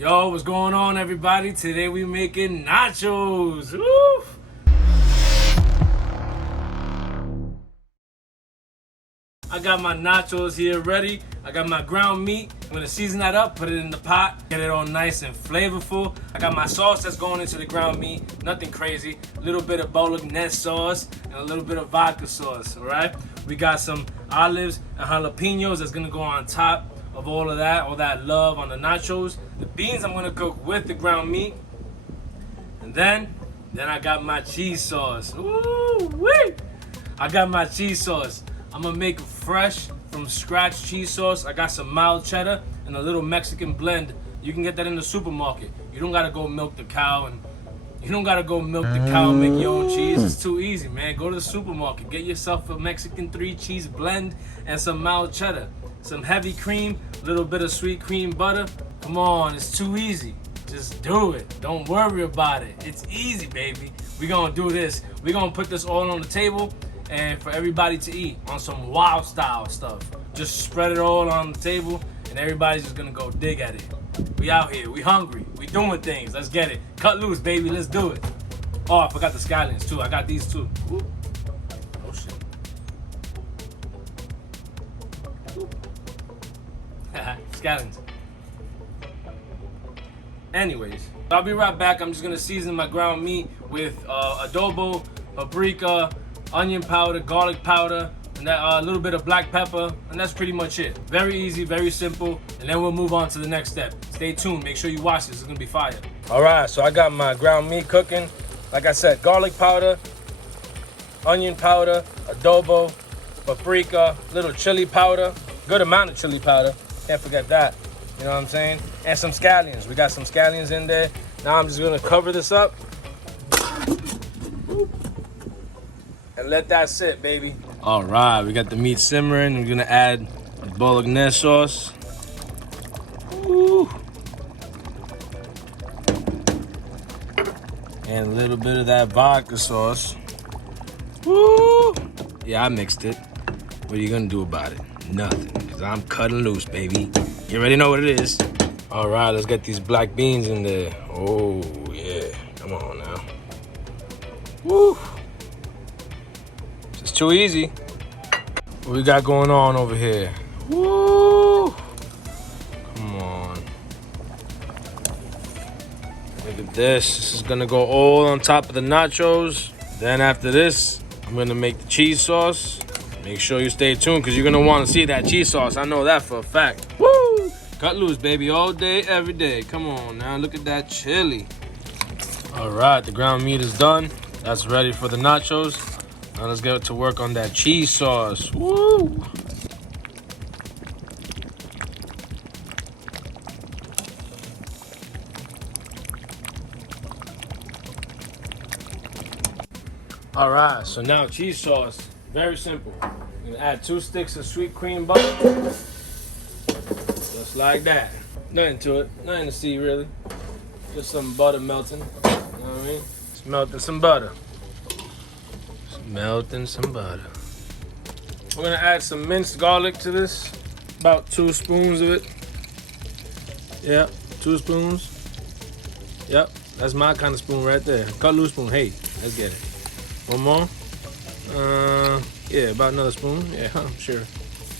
Yo, what's going on, everybody? Today we making nachos. Woo! I got my nachos here ready. I got my ground meat. I'm gonna season that up, put it in the pot, get it all nice and flavorful. I got my sauce that's going into the ground meat. Nothing crazy. A little bit of bolognese sauce and a little bit of vodka sauce, all right? We got some olives and jalapenos that's gonna go on top of all that love on the nachos. The beans I'm gonna cook with the ground meat. And then I got my cheese sauce. Ooh-wee! I got my cheese sauce. I'm gonna make a fresh from scratch cheese sauce. I got some mild cheddar and a little Mexican blend. You can get that in the supermarket. You don't gotta go milk the cow and make your own cheese. It's too easy, man. Go to the supermarket, get yourself a Mexican 3-cheese blend and some mild cheddar. Some heavy cream, a little bit of sweet cream butter. Come on, it's too easy. Just do it. Don't worry about it. It's easy, baby. We gonna do this. We gonna put this all on the table and for everybody to eat on some wild style stuff. Just spread it all on the table and everybody's just gonna go dig at it. We out here, we hungry, we doing things. Let's get it. Cut loose, baby, let's do it. Oh, I forgot the scallions too. I got these too. Ooh. Oh shit. Scallions. Anyways, I'll be right back. I'm just gonna season my ground meat with adobo, paprika, onion powder, garlic powder, and a little bit of black pepper, and that's pretty much it. Very easy, very simple, and then we'll move on to the next step. Stay tuned, make sure you watch this, it's gonna be fire. All right, so I got my ground meat cooking. Like I said, garlic powder, onion powder, adobo, paprika, little chili powder, good amount of chili powder, can't forget that, you know what I'm saying? And some scallions, we got some scallions in there. Now I'm just gonna cover this up and let that sit, baby. All right, we got the meat simmering. We're gonna add the bolognese sauce. Ooh. And a little bit of that vodka sauce. Woo! Yeah, I mixed it. What are you gonna do about it? Nothing, because I'm cutting loose, baby. You already know what it is. All right, let's get these black beans in there. Oh, yeah. Come on now. Woo! It's too easy. What we got going on over here? Woo! Come on. Look at this. This is gonna go all on top of the nachos. Then after this, I'm gonna make the cheese sauce. Make sure you stay tuned because you're gonna want to see that cheese sauce. I know that for a fact. Woo! Cut loose, baby, all day, every day. Come on now, look at that chili. All right, the ground meat is done. That's ready for the nachos. Now let's get to work on that cheese sauce. Woo! All right, so now cheese sauce, very simple. You're gonna add 2 sticks of sweet cream butter. Just like that. Nothing to it, nothing to see really. Just some butter melting, you know what I mean? Just melting some butter. Melting some butter. We're gonna add some minced garlic to this. About 2 spoons of it. Yep, 2 spoons. Yep, that's my kind of spoon right there. Cut loose spoon, hey, let's get it. One more. Yeah, about another spoon. Yeah, sure.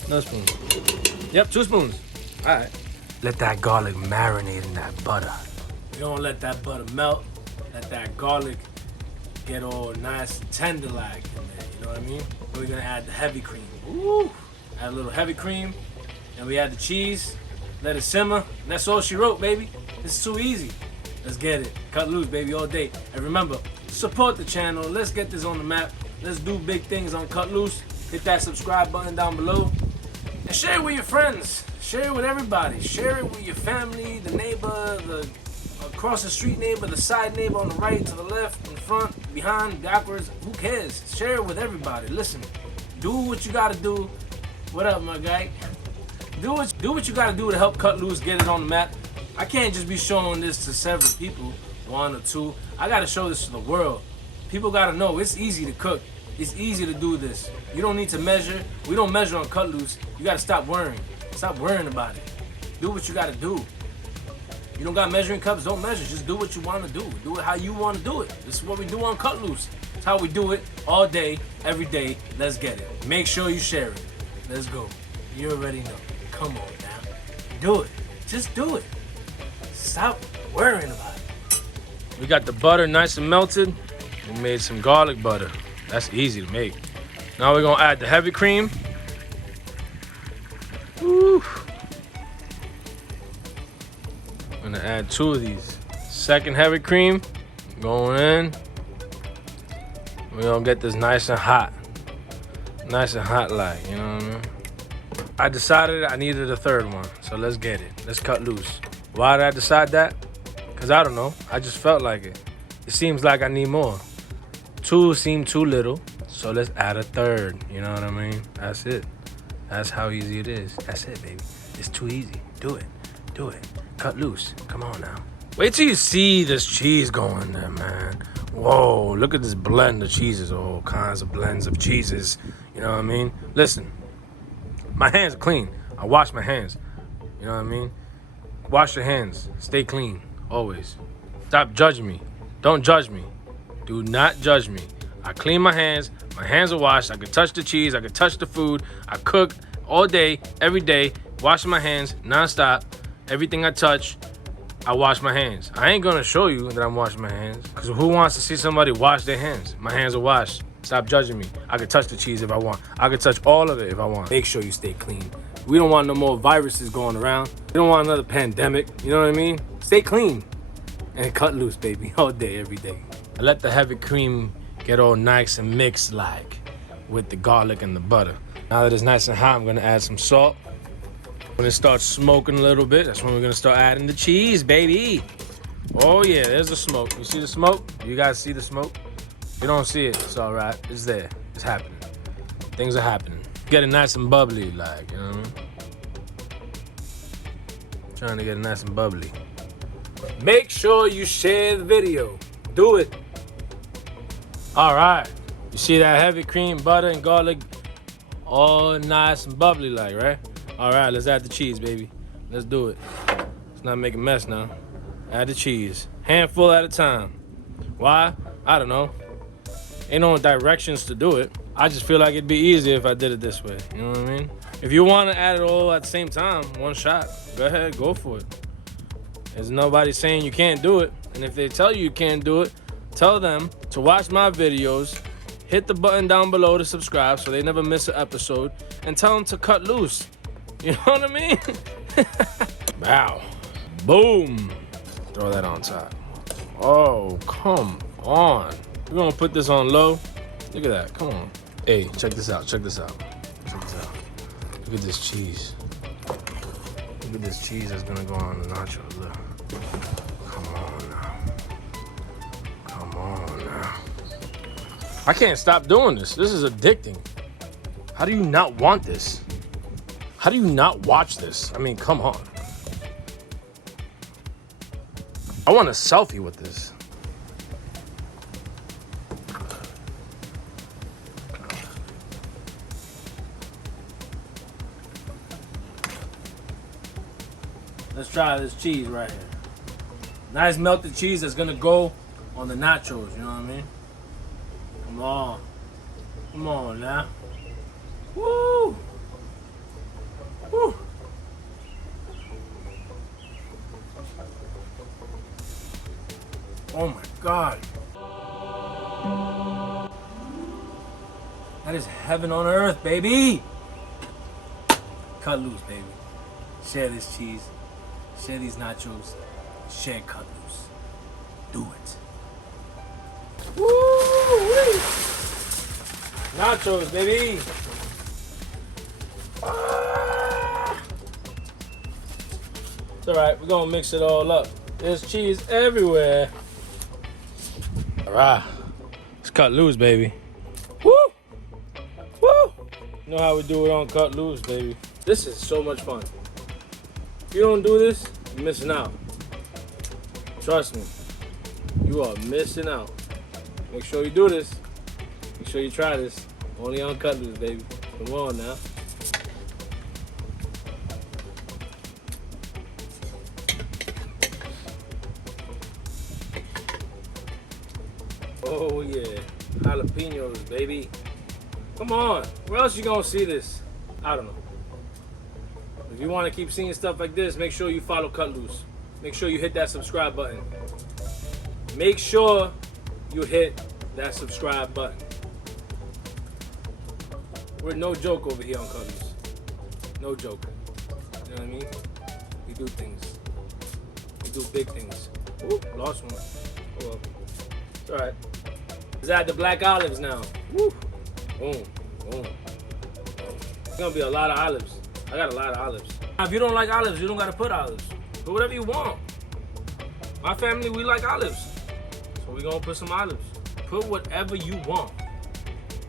Another spoon. Yep, 2 spoons. All right. Let that garlic marinate in that butter. You don't let that butter melt. Let that garlic get all nice and tender like in there, you know what I mean? We're gonna add the heavy cream. Ooh! Add a little heavy cream, and we add the cheese, let it simmer, and that's all she wrote, baby. It's too easy. Let's get it. Cut loose, baby, all day. And remember, support the channel. Let's get this on the map. Let's do big things on Cut Loose. Hit that subscribe button down below. And share it with your friends. Share it with everybody. Share it with your family, the neighbor, the across the street neighbor, the side neighbor, on the right, to the left, in front, behind, backwards. Who cares? Share it with everybody. Listen, do what you gotta do. What up, my guy? Do what you gotta do to help Cut Loose get it on the map. I can't just be showing this to several people, 1 or 2. I gotta show this to the world. People gotta know it's easy to cook. It's easy to do this. You don't need to measure. We don't measure on Cut Loose. You gotta stop worrying. Stop worrying about it. Do what you gotta do. You don't got measuring cups, don't measure. Just do what you want to do. Do it how you want to do it. This is what we do on Cut Loose. It's how we do it all day, every day. Let's get it. Make sure you share it. Let's go. You already know. Come on now. Do it. Just do it. Stop worrying about it. We got the butter nice and melted. We made some garlic butter. That's easy to make. Now we're gonna add the heavy cream. Woo. I'm gonna add 2 of these. Second heavy cream going in. We're gonna get this nice and hot. Nice and hot like, you know what I mean? I decided I needed a 3rd one, so let's get it. Let's cut loose. Why did I decide that? Because I don't know. I just felt like it. It seems like I need more. 2 seemed too little, so let's add a 3rd. You know what I mean? That's it. That's how easy it is. That's it, baby. It's too easy. Do it. Do it. Cut loose. Come on now. Wait till you see this cheese going there, man. Whoa, look at this blend of cheeses. All kinds of blends of cheeses. You know what I mean? Listen, my hands are clean. I wash my hands. You know what I mean? Wash your hands. Stay clean. Always. Stop judging me. Don't judge me. Do not judge me. I clean my hands. My hands are washed. I could touch the cheese. I could touch the food. I cook all day, every day, washing my hands nonstop. Everything I touch, I wash my hands. I ain't gonna show you that I'm washing my hands, because who wants to see somebody wash their hands? My hands are washed. Stop judging me. I could touch the cheese if I want. I could touch all of it if I want. Make sure you stay clean. We don't want no more viruses going around. We don't want another pandemic. You know what I mean? Stay clean and cut loose, baby, all day, every day. I let the heavy cream get all nice and mixed like with the garlic and the butter. Now that it's nice and hot, I'm gonna add some salt. When it starts smoking a little bit, that's when we're gonna start adding the cheese, baby. Oh yeah, there's the smoke. You see the smoke? You guys see the smoke? If you don't see it, it's all right. It's there. It's happening. Things are happening. Getting nice and bubbly, like, you know what I mean? Trying to get it nice and bubbly. Make sure you share the video. Do it. All right. You see that heavy cream, butter, and garlic all nice and bubbly like, right? All right, let's add the cheese, baby. Let's do it. Let's not make a mess now. Add the cheese. Handful at a time. Why? I don't know. Ain't no directions to do it. I just feel like it'd be easier if I did it this way. You know what I mean? If you want to add it all at the same time, one shot, go ahead, go for it. There's nobody saying you can't do it. And if they tell you can't do it, tell them to watch my videos, hit the button down below to subscribe so they never miss an episode, and tell them to cut loose. You know what I mean? Wow. Boom. Throw that on top. Oh, come on. We're gonna put this on low. Look at that, come on. Hey, check this out, check this out. Check this out. Look at this cheese. Look at this cheese that's gonna go on the nachos, look. Come on now. Come on now. I can't stop doing this. This is addicting. How do you not want this? How do you not watch this? I mean, come on. I want a selfie with this. Let's try this cheese right here. Nice melted cheese that's gonna go on the nachos, you know what I mean? Come on. Come on now. Woo! Woo! Oh my God. That is heaven on earth, baby. Cut loose, baby. Share this cheese. Share these nachos. Share cut loose. Do it. Woo! Nachos, baby. It's alright, we're gonna mix it all up. There's cheese everywhere. Alright, let's cut loose, baby. Woo! Woo! You know how we do it on Cut Loose, baby. This is so much fun. If you don't do this, you're missing out. Trust me, you are missing out. Make sure you do this. Make sure you try this. Only on Cut Loose, baby. Come on now. Oh yeah, jalapenos, baby. Come on, where else you gonna see this? I don't know. If you want to keep seeing stuff like this, make sure you follow Cut Loose. Make sure you hit that subscribe button. Make sure you hit that subscribe button. We're no joke over here on Cut Loose. No joke. You know what I mean? We do things. We do big things. Ooh, lost one. Oh well. It's alright. Let's add the black olives now. Woo. Boom. Boom. It's gonna be a lot of olives. I got a lot of olives. If you don't like olives, you don't gotta put olives. Put whatever you want. My family, we like olives. So we're gonna put some olives. Put whatever you want.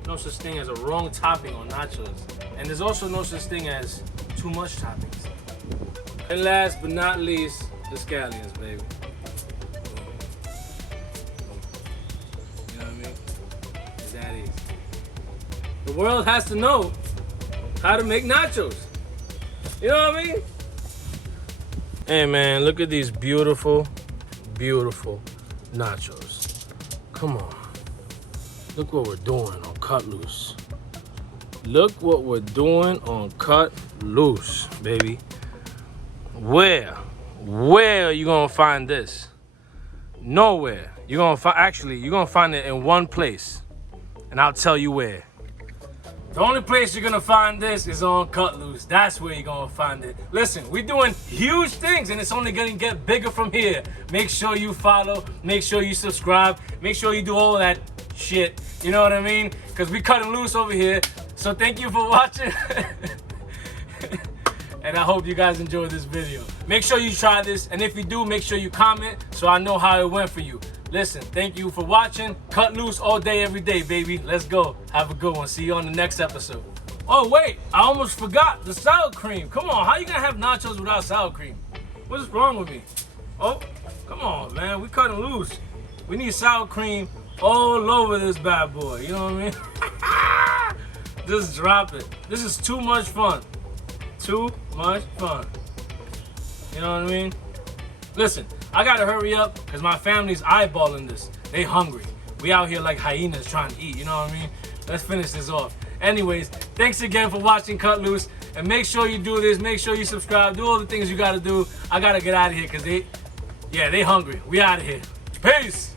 No such thing as a wrong topping on nachos. And there's also no such thing as too much toppings. And last but not least, the scallions, baby. You know what I mean? It's that easy. The world has to know how to make nachos. You know what I mean? Hey man, look at these beautiful, beautiful nachos. Come on. Look what we're doing on Cut Loose. Look what we're doing on Cut Loose, baby. Where are you gonna find this? Nowhere. You're gonna find it in one place. And I'll tell you where. The only place you're gonna find this is on Cut Loose. That's where you're gonna find it. Listen, we're doing huge things and it's only gonna get bigger from here. Make sure you follow, make sure you subscribe, make sure you do all that shit. You know what I mean? Because we cutting loose over here. So thank you for watching. And I hope you guys enjoyed this video. Make sure you try this, and if you do, make sure you comment so I know how it went for you. Listen, thank you for watching. Cut Loose all day, every day, baby. Let's go. Have a good one. See you on the next episode. Oh, wait. I almost forgot the sour cream. Come on. How you gonna have nachos without sour cream? What is wrong with me? Oh, come on, man. We cutting loose. We need sour cream all over this bad boy. You know what I mean? Just drop it. This is too much fun. Too much fun. You know what I mean? Listen, I gotta hurry up because my family's eyeballing this. They hungry. We out here like hyenas trying to eat, you know what I mean? Let's finish this off. Anyways, thanks again for watching Cut Loose. And make sure you do this, make sure you subscribe, do all the things you gotta do. I gotta get out of here because they hungry. We out of here. Peace!